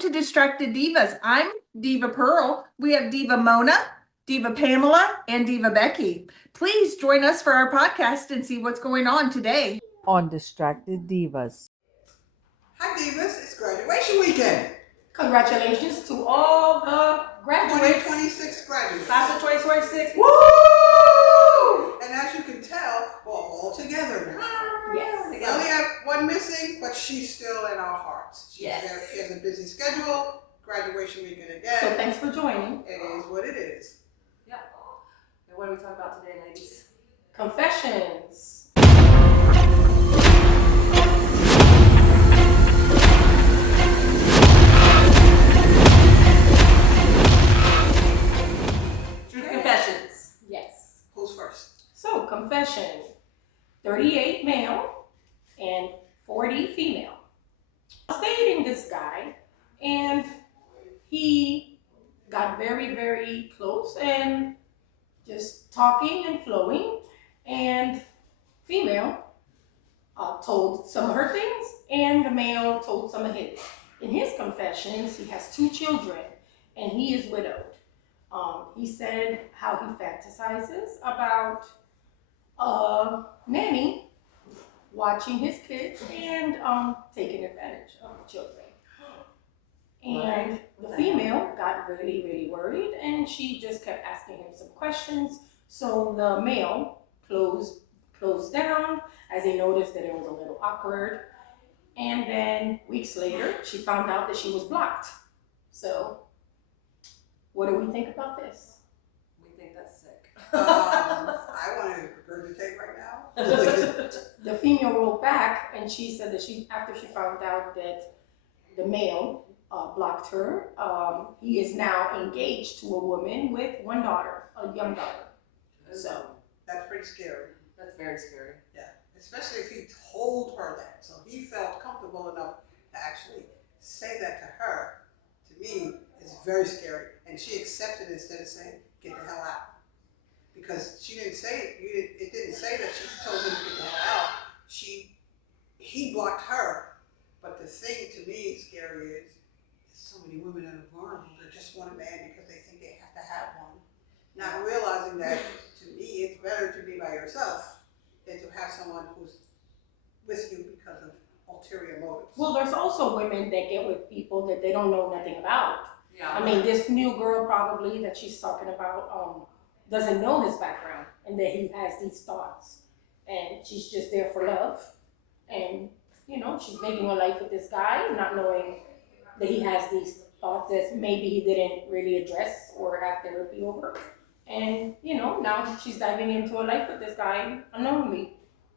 welcome to Distracted Divas. I'm Diva Pearl. We have Diva Mona, Diva Pamela, and Diva Becky. Please join us for our podcast and see what's going on today on Distracted Divas. Hi Divas, it's graduation weekend. Congratulations to all the graduates. 2026 graduates. Class of 2026. Woo! And as you can tell, we're all together now. Yes. We only have one missing, but she's still in our hearts. She has a busy schedule. Graduation weekend again. So thanks for joining. It is what it is. Yeah. And what do we talk about today, ladies? Confessions. Confessions. Yes. Who's first? So, confession. 38 male and 40 female. I was dating this guy and he got very, very close and just talking and flowing, and female told some of her things and the male told some of his. In his confessions, he has 2 children and he is widowed. He said how he fantasizes about a nanny watching his kids and taking advantage of the children. And the female got really, really worried and she just kept asking him some questions. So the male closed down as he noticed that it was a little awkward. And then weeks later, she found out that she was blocked. So what do we think about this? We think that's sick. I want to regurgitate right now. The female wrote back and she said that after she found out that the male blocked her, he is now engaged to a woman with 1 daughter, a young daughter. So That's pretty scary. That's very scary. Yeah, especially if he told her that. So he felt comfortable enough to actually say that to her. To me, it's very scary. And she accepted it instead of saying, get the hell out. Because she didn't say, it didn't say that she told him to get the hell out. He blocked her. But the thing to me scary is, there's so many women that are vulnerable that just want a man because they think they have to have one. Not realizing that, to me, it's better to be by yourself than to have someone who's with you because of ulterior motives. well, there's also women that get with people that they don't know nothing about. Yeah. I mean, this new girl probably that she's talking about doesn't know his background and that he has these thoughts. And she's just there for love. And, she's making a life with this guy, not knowing that he has these thoughts that maybe he didn't really address or have therapy over. And, now she's diving into a life with this guy unknowingly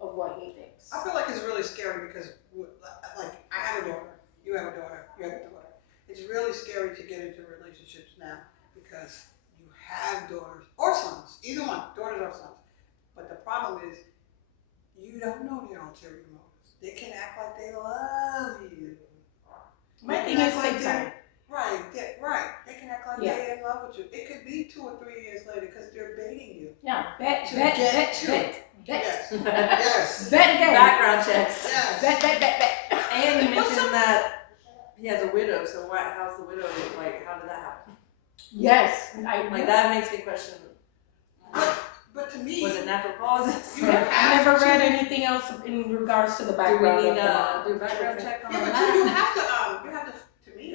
of what he thinks. I feel like it's really scary because, like, I have a daughter, you have a daughter, you have a daughter. It's really scary to get into relationships now because you have daughters or sons, either one, daughters or sons. But the problem is, you don't know their ulterior motives. They can act like they love you. My thing is take time. Right. They can act like they're in love with you. It could be 2 or 3 years later because they're baiting you. Yeah, bet. Yes. Yes. Bet again. Background checks. Yes. Bet. And you mentioned that he has a widow, so how's the widow, how did that happen? Yes. That makes me question, But to me, was it natural causes? You I have never to- read anything else in regards to the Do we background. need of to the do a background check on Yeah, but that? you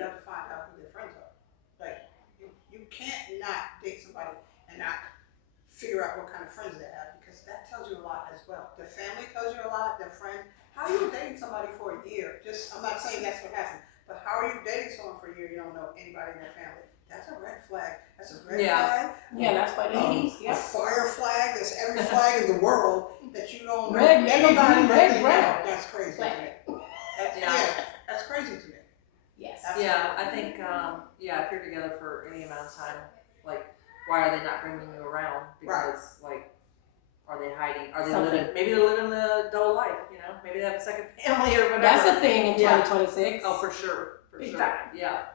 have to find out who their friends are. Like, you can't not date somebody and not figure out what kind of friends they have because that tells you a lot as well. Their family tells you a lot, their friends. How are you dating somebody for a year? I'm not saying that's what happened, but how are you dating someone for a year you don't know anybody in their family? That's a red flag. That's a red flag. Yeah, that's why ladies. A fire flag. There's every flag in the world that you don't know Red, yellow, anybody green, that red, they brown. know. That's crazy to me. That's crazy to me. Yes. Yeah, I think, if you're together for any amount of time, why are they not bringing you around? Because, are they hiding? Are they maybe they're living the double life, Maybe they have a second family or whatever. That's a thing in 2026. Oh, for sure. Big time. Yeah.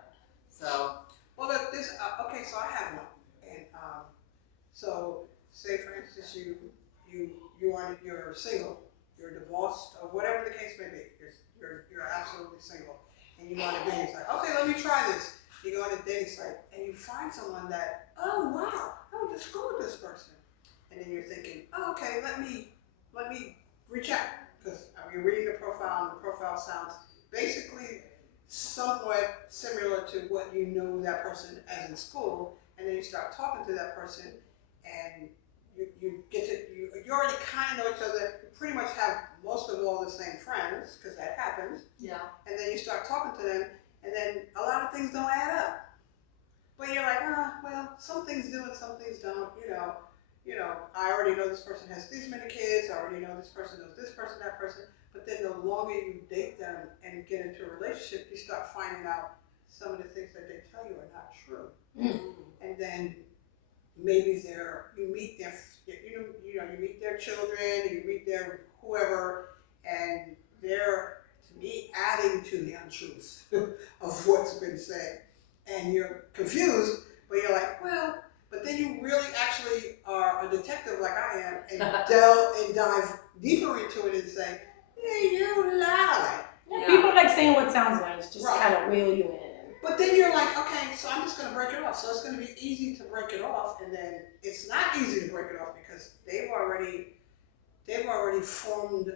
So. Well, okay, so I have one. And so, say for instance, you're single, you're divorced, or whatever the case may be. You're absolutely single. and you want to be, it's like, okay, let me try this. You go on a dating site and you find someone that, oh wow, I went to school with this person. And then you're thinking, oh, okay, let me reach out. Because you're reading the profile and the profile sounds basically somewhat similar to what you know that person as in school. And then you start talking to that person and you already kind of know each other. You pretty much have most of all the same friends, because that happens. Yeah. And then you start talking to them, and then a lot of things don't add up. But you're like, well, some things do and some things don't. I already know this person has these many kids. I already know this person knows this person, that person. But then the longer you date them and get into a relationship, you start finding out some of the things that they tell you are not true. And then maybe you meet their children, you meet their whoever, and they're, to me, adding to the untruth of what's been said. And you're confused, but you're like, well, but then you really actually are a detective like I am and dive deeper into it and say, yeah, you lie. Yeah. People like saying what sounds nice, just Right. kind of reel you in. But then you're like, okay, so I'm just going to break it off. So it's going to be easy to break it off, and then it's not easy to break it off because they've already formed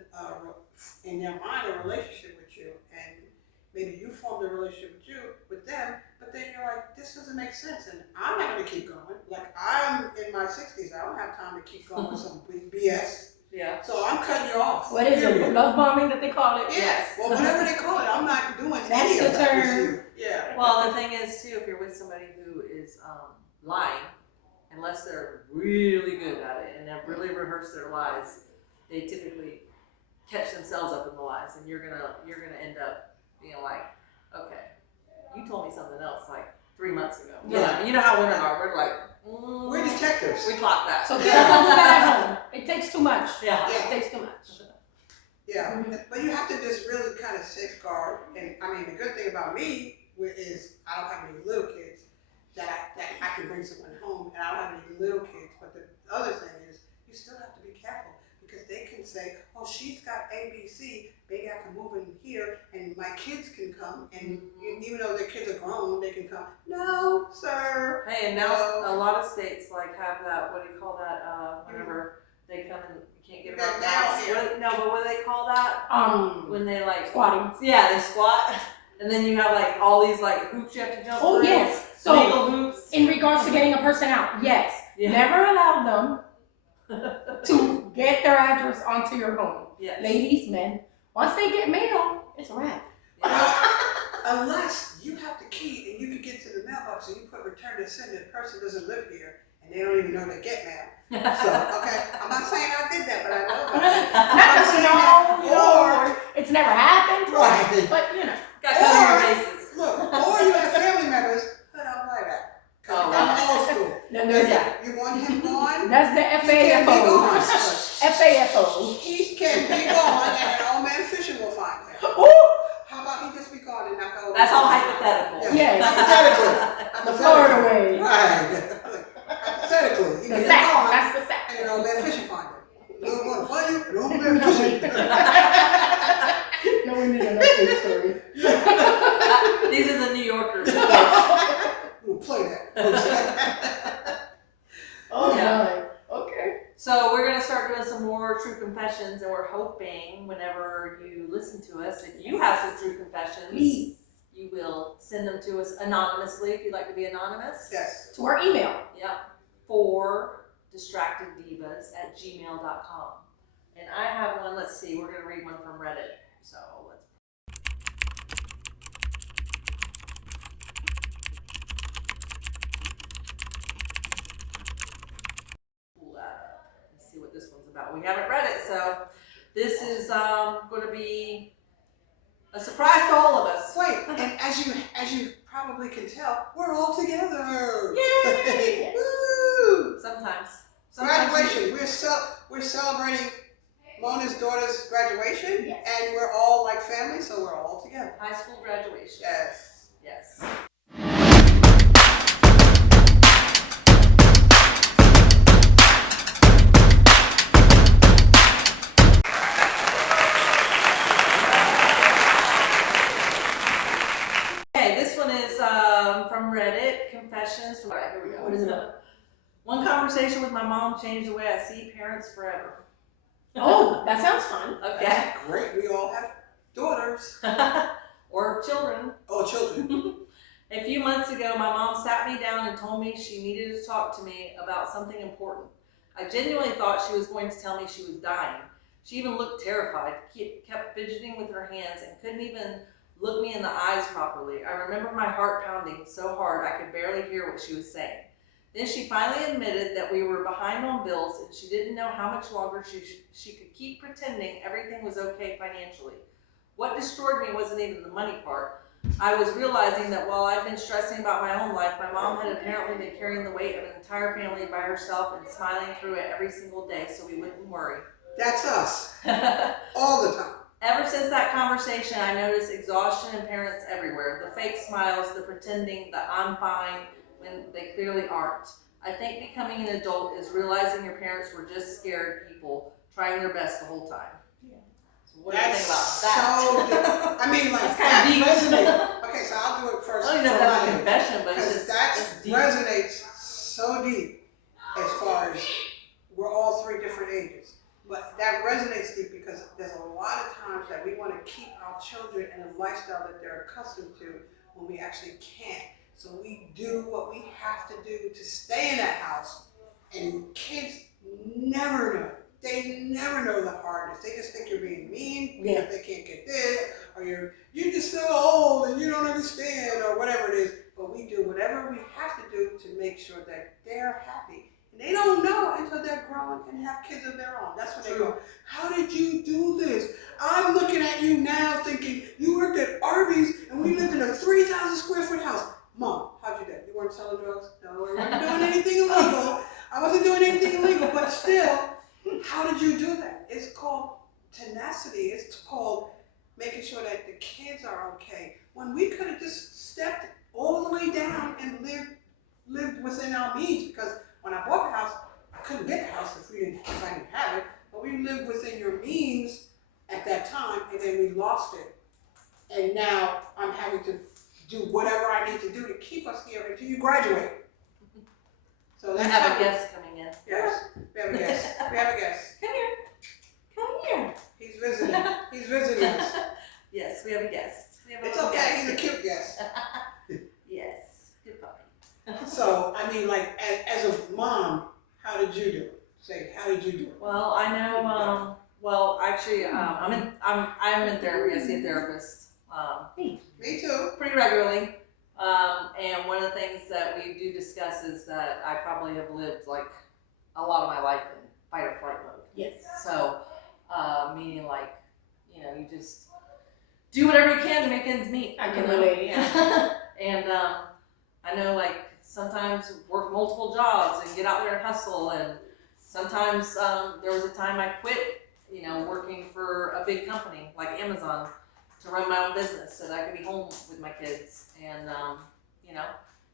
in their mind a relationship with you, and maybe you formed a relationship with them, but then you're like, this doesn't make sense, and I'm not going to keep going. Like, I'm in my 60s, I don't have time to keep going with some BS. Yeah. So I'm cutting you off. What is it? Love bombing that they call it? Yes. Well, whatever they call it, I'm not doing That's any the of that with term. you. Yeah. Well, the thing is too, if you're with somebody who is lying, unless they're really good at it and have really rehearsed their lies, they typically catch themselves up in the lies, and you're gonna end up being like, okay, you told me something else like 3 months ago. Yeah. You know how women are. We're like, We're detectives. we clocked that. So people don't do that at home. It takes too much. Yeah. It takes too much. Yeah, but you have to just really kind of safeguard. And I mean, the good thing about me is I don't have any little kids that I can bring someone home, and I don't have any little kids. But the other thing is, you still have to be careful because they can say, "Oh, she's got ABC. Maybe I can move in here, and my kids can come." And even though their kids are grown, they can come. No, sir. Hey, and now a lot of states like have that. What do you call that? Whenever they come and you can't get them out of the house. No, but what do they call that? When they like Squatting. Yeah, they squat, and then you have like all these like hoops you have to jump Oh through. yes. So legal hoops. in regards to getting a person out, yes. Yeah. Never allow them to get their address onto your home. Yes. Ladies, men, once they get mail, it's a wrap. Yeah. Unless you have the key and you can get to the mailbox and you put return to sender, the person doesn't live here and they don't even know they get mail. So, okay, I'm not saying I did that, but I know about it. Or it's never happened. Right. But you know. Got to cover your bases. Look, or you have family members that don't like that. Because Oh, I'm old school. Then there's that. You want him gone? That's the He can't be gone. FAFO. He can be gone and an old man fishing will find him. Ooh, How about he just be gone and not go? That's all hypothetical. Yes. Hypothetically. the Florida way. Right. Hypothetically. He The can be sack. gone That's the sack. and an old man fishing find him. You don't want to find you, an old man fishing. No, we need an update story. These are the New Yorkers. We'll play that. Oh Yeah. my. Okay. So we're gonna start doing some more true confessions, and we're hoping whenever you listen to us, if you have some true confessions, Please. you will send them to us anonymously if you'd like to be anonymous. Yes. To our email. Yep. For distracteddivas@gmail.com. And I have one, let's see, we're gonna read one from Reddit. So let's pull that up and see what this one's about. We haven't read it, so this is going to be a surprise to all of us. Wait, and as you probably can tell, we're all together. Yay! Woo! Sometimes. Graduation. We're celebrating Mona's daughter's graduation, Yes. and we're all like family, so we're all together. High school graduation. Yes. Yes. from Reddit, confessions. All right, here we go. What is it about? One conversation with my mom changed the way I see parents forever. Oh, that sounds fun. Okay. That's great. We all have daughters. Or children. Oh, children. A few months ago, my mom sat me down and told me she needed to talk to me about something important. I genuinely thought she was going to tell me she was dying. She even looked terrified, kept fidgeting with her hands, and couldn't even look me in the eyes properly. I remember my heart pounding so hard I could barely hear what she was saying. Then she finally admitted that we were behind on bills and she didn't know how much longer she could keep pretending everything was okay financially. What destroyed me wasn't even the money part. I was realizing that while I've been stressing about my own life, my mom had apparently been carrying the weight of an entire family by herself and smiling through it every single day so we wouldn't worry. That's us. All the time. Ever since that conversation, I noticed exhaustion in parents everywhere. The fake smiles, the pretending that I'm fine when they clearly aren't. I think becoming an adult is realizing your parents were just scared people trying their best the whole time. Yeah. So what do you think about So that? I mean, like, That's that kinda deep. resonates. Okay, so I'll do it first. I don't even know if that's a confession, but it's Because just that it's deep. resonates so deep as far as we're all three different ages. But that resonates deep because there's a lot of times that we want to keep our children in a lifestyle that they're accustomed to when we actually can't. So we do what we have to do to stay in that house. And kids never know. They never know the hardness. They just think you're being mean because they can't get this, or you're just so old and you don't understand, or whatever it is. But we do whatever we have to do to make sure that they're happy. And they don't know until they're grown and have kids of their own. That's when they go, how did you do this? I'm looking at you now thinking, you worked at Arby's and we lived in a 3,000 square foot house. Mom, how'd you do that? You weren't selling drugs? No, we weren't doing anything illegal. I wasn't doing anything illegal, but still, how did you do that? It's called tenacity. It's called making sure that the kids are okay. When we could have just stepped all the way down and lived within our means, because when I bought the house, I couldn't get the house if I didn't have it. But we lived within your means at that time, and then we lost it. And now I'm having to do whatever I need to do to keep us here until you graduate. So We that's have how a guest coming in. Yes, we have a guest. We have a guest. Come here. Come here. He's visiting. He's visiting us. Yes, we have a guest. We have It's little okay. guest He's a here. cute guest. Yes, good puppy. So I mean, like, as a mom, how did you do it? Say, how did you do it? Well, I know. Well, actually, I'm in therapy. I see a therapist. Me too. Pretty regularly. And one of the things that we do discuss is that I probably have lived like a lot of my life in fight or flight mode. Yes. So, meaning like, you just do whatever you can to make ends meet. I can relate, yeah. And I know like sometimes work multiple jobs and get out there and hustle. And sometimes there was a time I quit, working for a big company like Amazon to run my own business so that I could be home with my kids. And,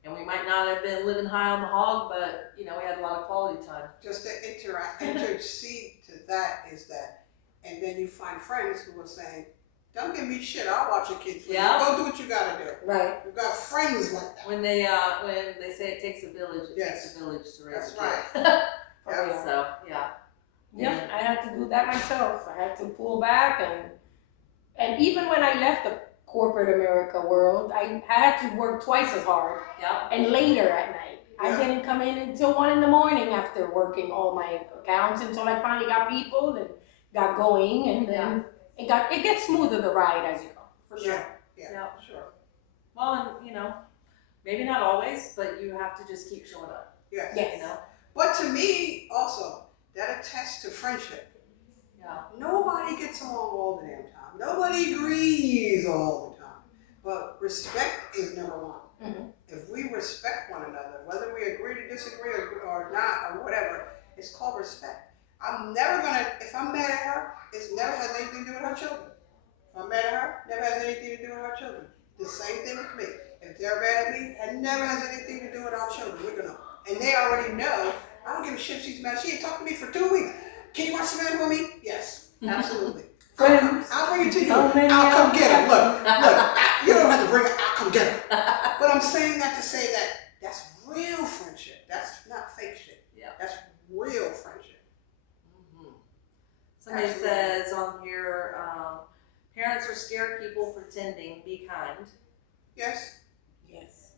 and we might not have been living high on the hog, but, we had a lot of quality time. Just to intercede to that is that, and then you find friends who are saying, don't give me shit, I'll watch your kids for you. Yeah. Go do what you gotta do. Right. We've got friends like that. When they say it takes a village, it takes a village to raise That's a right. kid. Yeah. So, yeah. Yeah, I had to do that myself. I had to pull back, and even when I left the corporate America world, I had to work twice as hard Yeah. and later at night. Yeah. I didn't come in until 1 a.m. after working all my accounts until I finally got people and got going, and then it gets smoother the ride as you go, for sure. Yeah, sure. Well, and, maybe not always, but you have to just keep showing up, Yes. Yes. But to me, also, that attests to friendship. Yeah. Nobody gets along all the damn time. Nobody agrees all the time. But respect is number one. Mhm. If we respect one another, whether we agree to disagree or not, or whatever, it's called respect. I'm never gonna, if I'm mad at her, it never has anything to do with her children. If I'm mad at her, it never has anything to do with her children. The same thing with me. If they're mad at me, it never has anything to do with our children. We're gonna, and they already know. I don't give a shit if she's mad. She ain't talked to me for 2 weeks. Can you watch the man for me? Yes, absolutely. Friends. I'll bring it to you. So many I'll come of get it. Look, you don't have to bring it. come get her. But I'm saying that to say that that's real friendship. That's not fake shit. Yeah. That's real friendship. Somebody Absolutely. says on here, parents are scared people pretending. Be kind. Yes. Yes.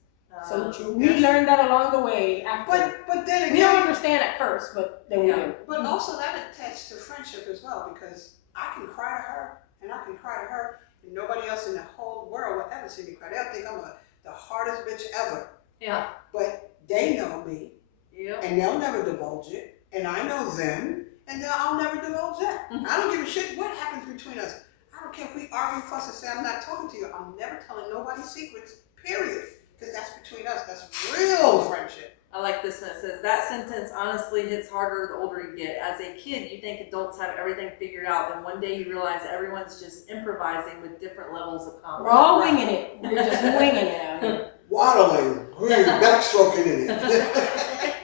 So true. We yes. learned that along the way after. But then We don't again, understand at first, but then we do. but also that attached to friendship as well, because I can cry to her and I can cry to her, and nobody else in the whole world will ever see me cry. They'll think I'm the hardest bitch ever. Yeah. But they know me, Yep. and they'll never divulge it, and I know them, and I'll never divulge that. I don't give a shit what happens between us. I don't care if we argue, fuss, and say I'm not talking to you. I'm never telling nobody secrets, period. Because that's between us. That's real friendship. I like this one. It says, that sentence honestly hits harder the older you get. As a kid, you think adults have everything figured out. Then one day you realize everyone's just improvising with different levels of We're all confidence. winging it. We're just winging it out here. Waddling, backstroking in it.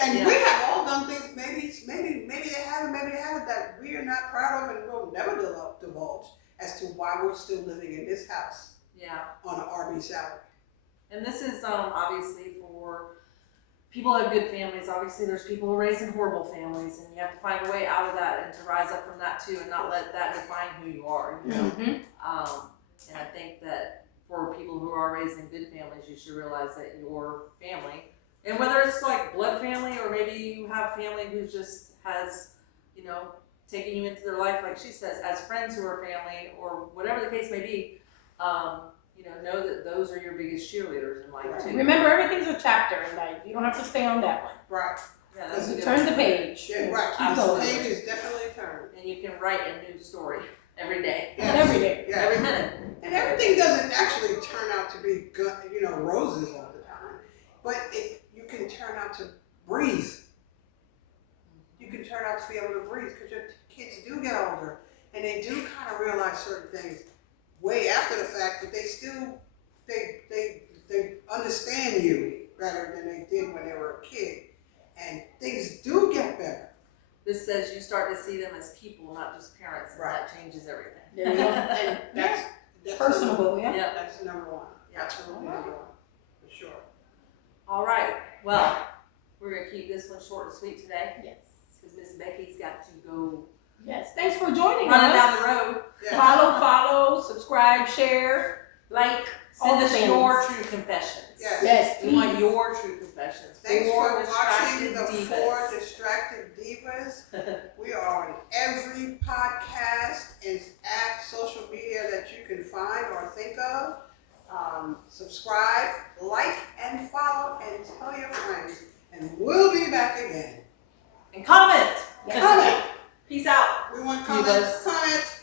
And Yeah. we have all done things, maybe they haven't, that we are not proud of and will never divulge as to why we're still living in this house Yeah. on an RB salary. And this is obviously for people who have good families. Obviously, there's people who are raised in horrible families, and you have to find a way out of that and to rise up from that too, and not let that define who you are. You know? And I think that for people who are raised in good families, you should realize that your family, and whether it's like blood family or maybe you have family who just has, you know, taken you into their life, like she says, as friends who are family or whatever the case may be. You know that those are your biggest cheerleaders in life too. Remember, everything's a chapter in life. You don't have to stay on that one. Right. Yeah, that's a good Turn the one. page. Yeah, right. Keep The going. page is definitely turned. And you can write a new story every day, Yes. Every day. Yes. every minute. And everything doesn't actually turn out to be good, roses all the time. But you can turn out to breathe. You can turn out to be able to breathe because your kids do get older and they do kind of realize certain things way after the fact, but they still they understand you better than they did when they were a kid. And things do get better. This says you start to see them as people, not just parents, and Right. that changes everything. There you go. And that's Personable, yeah. Yeah. That's number one. Yeah. Absolutely number one. For sure. All right. Well, we're gonna keep this one short and sweet today Yes. because Miss Becky's got to go Yes. Thanks for joining running us. down the road. Yeah. Follow, subscribe, share, like, all Send the us things. your true confessions. Yes. Yes, We want please. your true confessions. Thanks for Distracted watching the Divas. 4 Distracted Divas. We are on every podcast and app, social media that you can find or think of. Subscribe, like, and follow, and tell your friends. And we'll be back again. And comment. Yes. Comment. Peace out. We want Divas. comments.